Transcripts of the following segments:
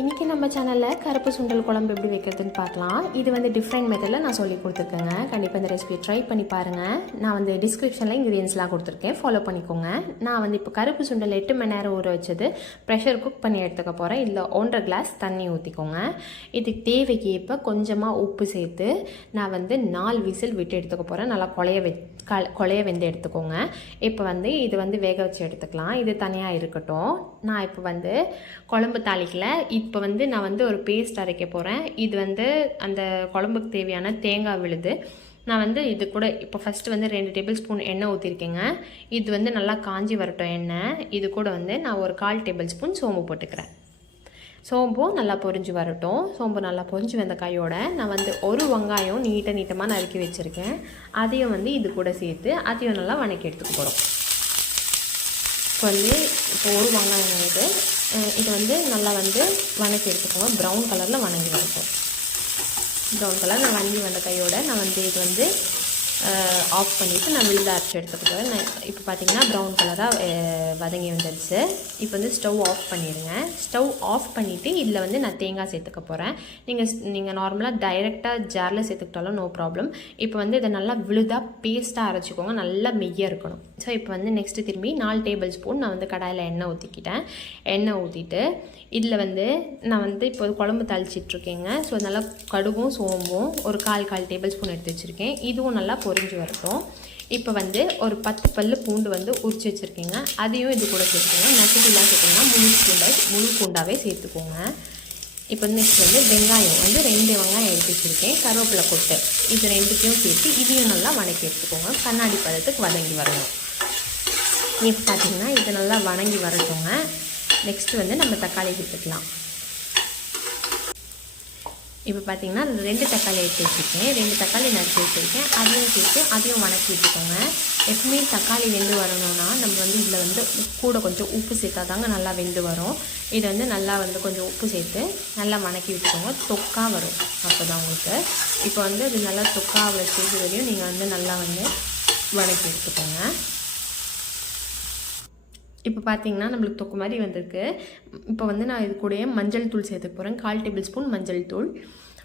இன்றைக்கி நம்ம சேனலில் கருப்பு சுண்டல் குழம்பு எப்படி வைக்கிறதுன்னு பார்க்கலாம். இது வந்து டிஃப்ரெண்ட் மெத்தடில் நான் சொல்லி கொடுத்துருக்கேங்க. கண்டிப்பாக இந்த ரெசிபியை ட்ரை பண்ணி பாருங்கள். நான் வந்து டிஸ்கிரிப்ஷனில் இன்க்ரீடியன்ஸ்லாம் கொடுத்துருக்கேன், ஃபாலோ பண்ணிக்கோங்க. நான் வந்து இப்போ கருப்பு சுண்டல் 8 மணி நேரம் ஊற வச்சது ப்ரெஷர் குக் பண்ணி எடுத்துக்க போகிறேன். இதில் 1.5 கிளாஸ் தண்ணி ஊற்றிக்கோங்க. இதுக்கு தேவைக்கு இப்போ கொஞ்சமாக உப்பு சேர்த்து நான் வந்து 4 விசில் விட்டு எடுத்துக்க போகிறேன். நல்லா கொலைய வெந்து எடுத்துக்கோங்க. இப்போ வந்து இது வந்து வேக வச்சு எடுத்துக்கலாம். இது தனியாக இருக்கட்டும். நான் இப்போ வந்து குழம்பு தாளிக்கல. இப்போ வந்து நான் வந்து ஒரு பேஸ்ட் அரைக்க போகிறேன். இது வந்து அந்த குழம்புக்கு தேவையான தேங்காய் விழுது. நான் வந்து இது கூட இப்போ ஃபஸ்ட்டு வந்து 2 டேபிள் ஸ்பூன் எண்ணெய் ஊற்றிருக்கேங்க. இது வந்து நல்லா காஞ்சி வரட்டும் எண்ணெய். இது கூட வந்து நான் ஒரு 1/4 டேபிள் ஸ்பூன் சோம்பு போட்டுக்கிறேன். சோம்பும் நல்லா பொரிஞ்சு வரட்டும். சோம்பு நல்லா பொரிஞ்சு வந்த கையோட நான் வந்து ஒரு வெங்காயம் நீட்டமாக நறுக்கி வச்சுருக்கேன். அதையும் வந்து இது கூட சேர்த்து அதையும் நல்லா வணக்கி எடுத்துக்க போகிறோம். இப்போ வந்து ஒரு வெங்காயம் வந்து இது வந்து நல்லா வந்து வணக்கி எடுத்துக்கோங்க. ப்ரௌன் கலரில் வணங்கி வரட்டும். ப்ரௌன் கலர் வணங்கி வந்த கையோட நான் வந்து இது வந்து ஆஃப் பண்ணிவிட்டு நான் விழுத அரைச்சி எடுத்துக்கிட்டேன். நான் இப்போ பார்த்தீங்கன்னா ப்ரௌன் கலராக வதங்கி வந்துடுச்சு. இப்போ வந்து ஸ்டவ் ஆஃப் பண்ணிடுங்க. ஸ்டவ் ஆஃப் பண்ணிவிட்டு இதில் வந்து நான் தேங்காய் சேர்த்துக்க போகிறேன். நீங்கள் நார்மலாக டைரெக்டாக ஜாரில் சேர்த்துக்கிட்டாலும் நோ ப்ராப்ளம். இப்போ வந்து இதை நல்லா விழுதாக பேஸ்ட்டாக அரைச்சிக்கோங்க. நல்லா மெய்யாக இருக்கணும். ஸோ இப்போ வந்து நெக்ஸ்ட்டு திரும்பி 4 டேபிள் ஸ்பூன் நான் வந்து கடாயில் எண்ணெய் ஊற்றிக்கிட்டேன். எண்ணெய் ஊற்றிட்டு இதில் வந்து நான் வந்து இப்போ குழம்பு தாளிச்சிட்ருக்கேங்க. ஸோ நல்லா கடுகும் சோம்பும் ஒரு 1/4 டேபிள் ஸ்பூன் எடுத்து வச்சுருக்கேன். இதுவும் நல்லா பொரிஞ்சு வரட்டும். இப்போ வந்து ஒரு 10 பல்லு பூண்டு வந்து உரிச்சு வச்சுருக்கேங்க. அதையும் இது கூட சேர்த்துக்கோங்க. நசுக்கிலாம் சேர்த்திங்கன்னா முழு பூண்டாகவே சேர்த்துக்கோங்க. இப்போ நெக்ஸ்ட் வந்து வெங்காயம் வந்து 2 வெங்காயம் எடுத்து வச்சுருக்கேன். கருவேப்பிலை கொட்டை இது 2த்தையும் சேர்த்து இதையும் நல்லா வணக்கி எடுத்துக்கோங்க. கண்ணாடி பதத்துக்கு வதங்கி வரணும். இப்போ பார்த்திங்கன்னா இது நல்லா வணங்கி வரட்டுங்க. நெக்ஸ்ட்டு வந்து நம்ம தக்காளி சேர்த்துக்கலாம். இப்போ பார்த்திங்கன்னா 2 தக்காளி எடுத்து வச்சுருக்கேன். 2 தக்காளி நறுக்கி வச்சுருக்கேன். அதையும் சேர்த்து அதையும் வணக்கி வச்சுக்கோங்க. எப்பவுமே தக்காளி வெந்து வரணும்னா நம்ம வந்து இதில் வந்து கூட கொஞ்சம் உப்பு சேர்த்தா தாங்க நல்லா வெந்து வரும். இது வந்து நல்லா வந்து கொஞ்சம் உப்பு சேர்த்து நல்லா வணக்கி விட்டுக்கோங்க. தொக்கா வரும் அப்போ தான் உங்களுக்கு. இப்போ வந்து இது நல்லா தொக்கா அவ்வளோ ஸ்டேஜ் வரையும் நீங்கள் வந்து நல்லா வந்து வணக்கி எடுத்துக்கோங்க. இப்போ பார்த்தீங்கன்னா நம்மளுக்கு தொக்கு மாதிரி வந்திருக்கு. இப்போ வந்து நான் இது கூடயே மஞ்சள் தூள் சேர்த்துக்க போகிறேன். 1/4 டேபிள் ஸ்பூன் மஞ்சள் தூள்.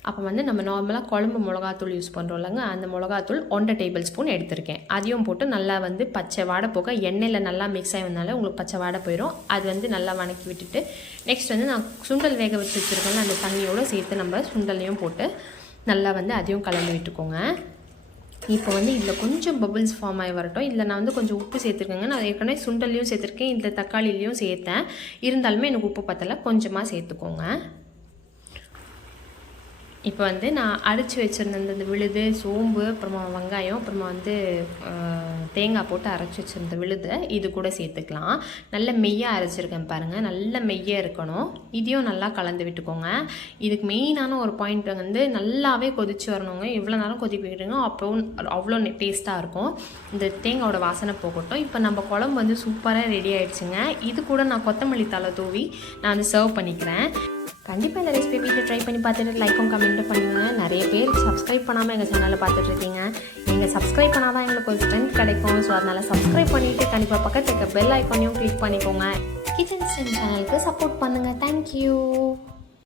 அப்போ வந்து நம்ம நார்மலாக குழம்பு மிளகாத்தூள் யூஸ் பண்ணுறோம் இல்லைங்க, அந்த மிளகாத்தூள் 1 டேபிள் ஸ்பூன் எடுத்திருக்கேன். அதையும் போட்டு நல்லா வந்து பச்சை வாடை போக எண்ணெயில் நல்லா மிக்ஸ் ஆகி வந்தாலும் உங்களுக்கு பச்சை வாடை போயிடும். அது வந்து நல்லா வணக்கி விட்டுட்டு நெக்ஸ்ட் வந்து நான் சுண்டல் வேக வச்சு வச்சுருக்கேன். அந்த தண்ணியோடு சேர்த்து நம்ம சுண்டலையும் போட்டு நல்லா வந்து அதையும் கலந்து விட்டுக்கோங்க. இப்போ வந்து இதில் கொஞ்சம் பபுள்ஸ் ஃபார்ம் ஆகி வரட்டும். இதில் நான் வந்து கொஞ்சம் உப்பு சேர்த்துருக்கேங்க. நான் ஏற்கனவே சுண்டல்லையும் சேர்த்துருக்கேன், இந்த தக்காளிலையும் சேர்த்தேன். இருந்தாலுமே எனக்கு உப்பு பத்தலை, கொஞ்சமாக சேர்த்துக்கோங்க. இப்போ வந்து நான் அரைச்சி வச்சுருந்த இந்த விழுது சோம்பு அப்புறமா வெங்காயம் அப்புறமா வந்து தேங்காய் போட்டு அரைச்சி வச்சுருந்த விழுதை இது கூட சேர்த்துக்கலாம். நல்ல மெய்யாக அரைச்சிருக்கேன் பாருங்கள். நல்ல மெய்யாக இருக்கணும். இதையும் நல்லா கலந்து விட்டுக்கோங்க. இதுக்கு மெயினான ஒரு பாயிண்ட் வந்து நல்லாவே கொதிச்சு வரணுங்க. எவ்வளோ நேரம் கொதிப்பிக்கிட்டுங்க அப்போ அவ்வளோ டேஸ்ட்டாக இருக்கும். இந்த தேங்காயோட வாசனை போகட்டும். இப்போ நம்ம குழம்பு வந்து சூப்பராக ரெடி ஆகிடுச்சுங்க. இது கூட நான் கொத்தமல்லி தழை தூவி நான் வந்து சர்வ் பண்ணிக்கிறேன். கண்டிப்பாக இந்த ரெசிபி வீட்டில் ட்ரை பண்ணி பார்த்துட்டு லைக்கும் கமெண்ட்டும் பண்ணுங்கள். நிறைய பேர் சப்ஸ்கிரைப் பண்ணாமல் எங்கள் சேனலில் பார்த்துட்ருக்கீங்க. நீங்கள் சப்ஸ்கிரைப் பண்ணால் தான் எங்களுக்கு ஒரு ஸ்ட்ரென்த் கிடைக்கும். ஸோ அதனால் சப்ஸ்கிரைப் பண்ணிவிட்டு கண்டிப்பாக பக்கத்தில் இருக்க பெல் ஐக்கானையும் கிளிக் பண்ணிக்கோங்க. கிச்சன் ஸ்ட்ரென்த் சேனலுக்கு சப்போர்ட் பண்ணுங்கள். தேங்க்யூ.